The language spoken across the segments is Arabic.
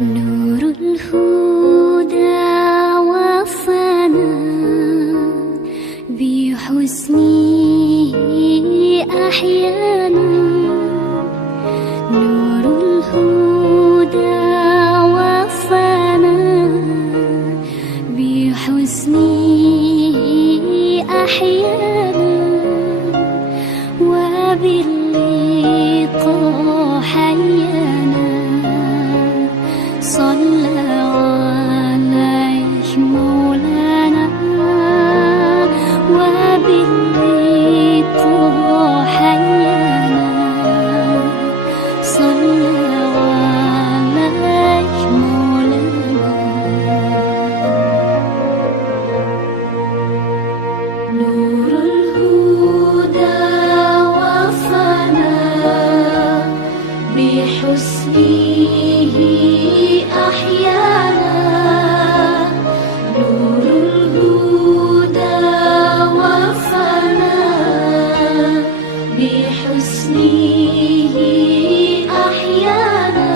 نور الهدى وفانا بحسنه أحيانا. نور الهدى وفانا بحسنه أحيانا، وباللقاء حيانا. صلى عليه مولانا وباللقاء حيانا. صلى عليه مولانا. نور الهدى وفانا بحسنه أحيانا. نور الهدى وفانا بحسنه أحيانا،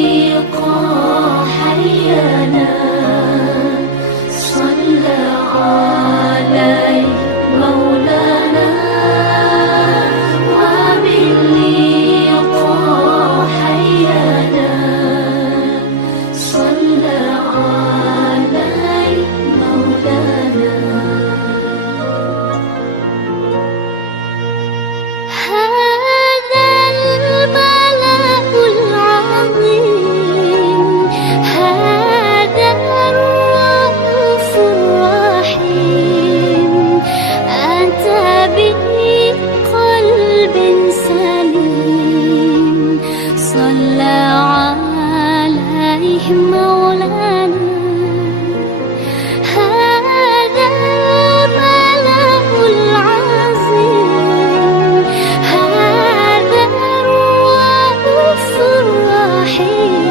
وباللقاء حيانا. صلى عليه مولانا وباللقاء حيانا. صلى عليه مولانا. هذا الملأ العظيم، هذا الرؤوف الرحيم، أتى بقلب سليم. صلى عليه مولانا. هذا الملأ العظيم، هذا الرؤوف الرحيم،